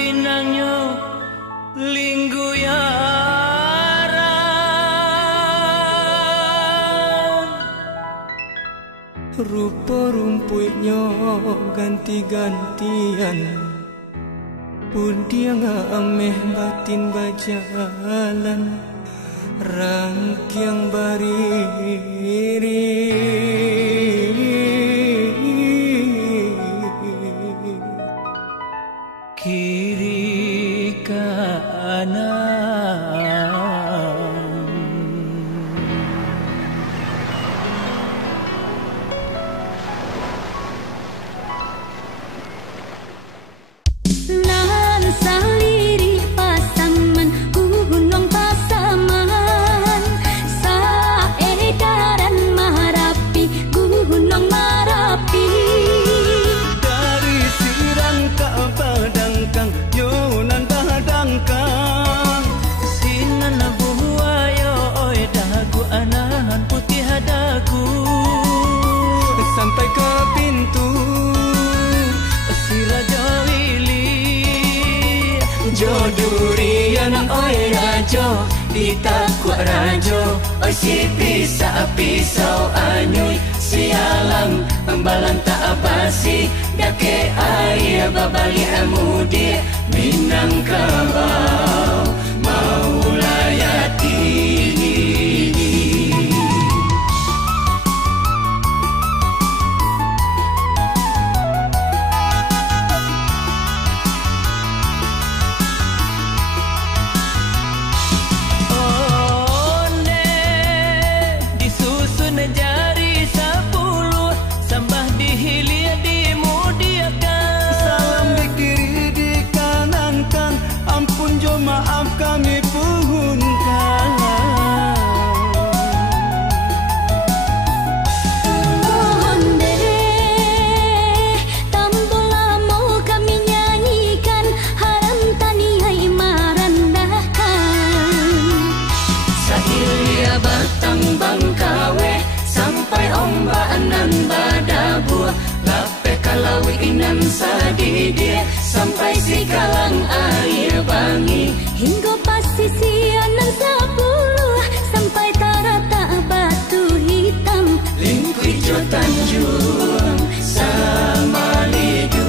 binangnya lingguya rupa rumputnya ganti-gantian pun dia ngameh batin bajalan rangkiang bariri kiri kanan. Nan saliri pasaman gunung pasaman saedaran Marapi gunung Marapi dari sirang ke Badangkang Yonan Badangkang Sinan buaya oi dagu anahan putih hadaku sampai ke pintu si Raja Jodurian oi rajo ditakwa rajo oi si pisau anyui sialang embalan tak basi dake air babali amudi Minangkabau mau layati maaf kami pun kalah mohon deh tambola mau kami nyanyikan haram tanihai marandahkan Sahilia batang bangkawe sampai ombak nan badabu lape kalawi inan sadidie sampai si kalang air bangi hingga pasisian nan 10 sampai tarata batu hitam lingku hijau Tanjung sama lidu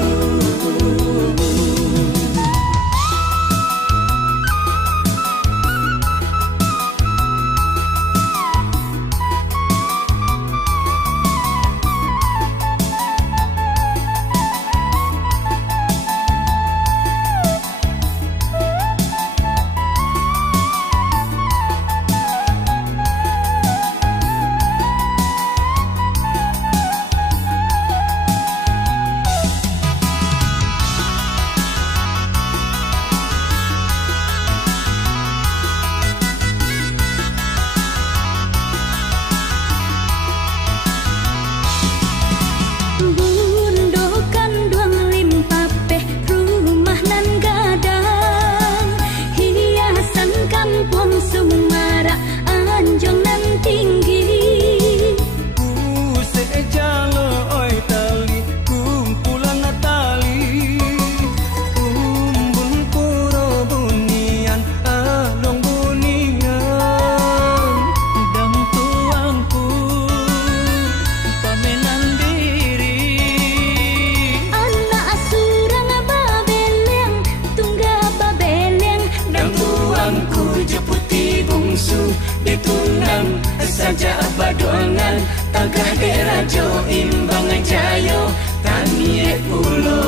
saja badongan tagah derajo imbangan jayo tanie ulo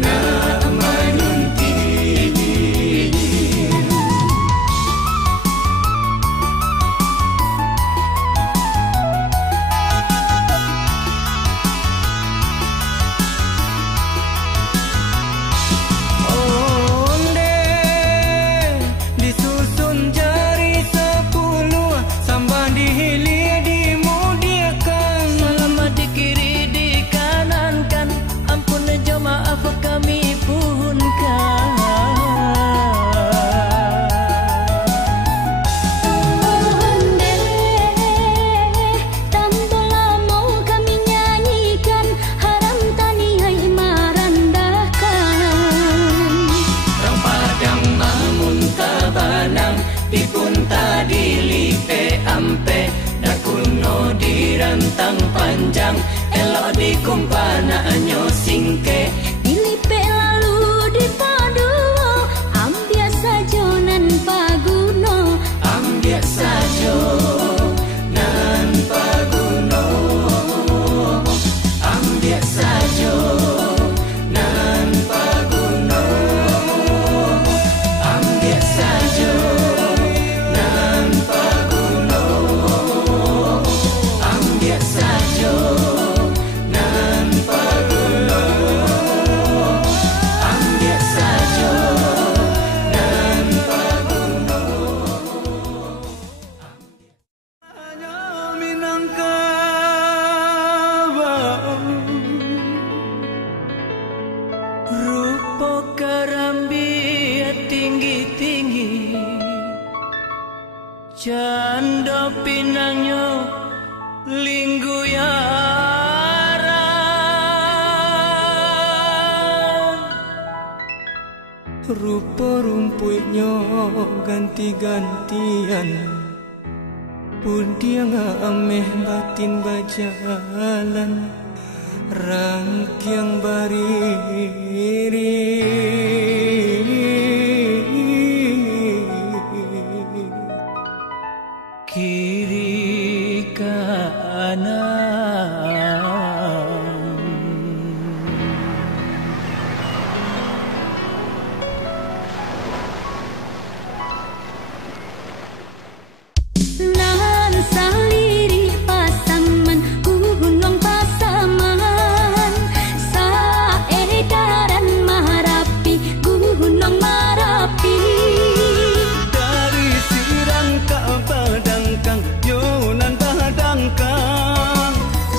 na manunti onde disusun jari 10 sambang dihilir dimudiakan selama di kiri di kanan kan ampun jom panjang elok dikumpana anyo singke Dilipe lalu dipadu ambiak sajo nan paguno ambiak sajo nan paguno ambiak sajo nan paguno ambiak sajo nan paguno ambiak sajo nan paguno ambiak sajo nan paguno hanya Minangkabau Rupa karambi tinggi-tinggi Canda pinangnya lingguyaran rupa rumputnya ganti-gantian pun dia ameh batin bajalan rangkiang bariri kiri kanan nan saliri pasaman gunung pasaman saedaran Marapi gunung Marapi dari sirang ka padangkang yonan padangkang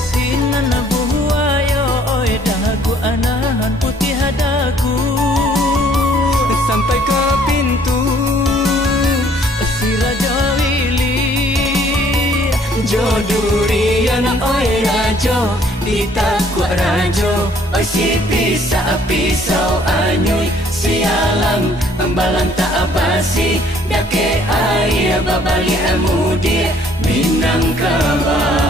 Sinan buaya oi dagu anahan putih hadaku sampai ke pintu Si Raja Wili jodurian oi rajo ditakwa rajo oi si pisau anyui sialang ambalan tak abasi dake air babali amudi Minangkabau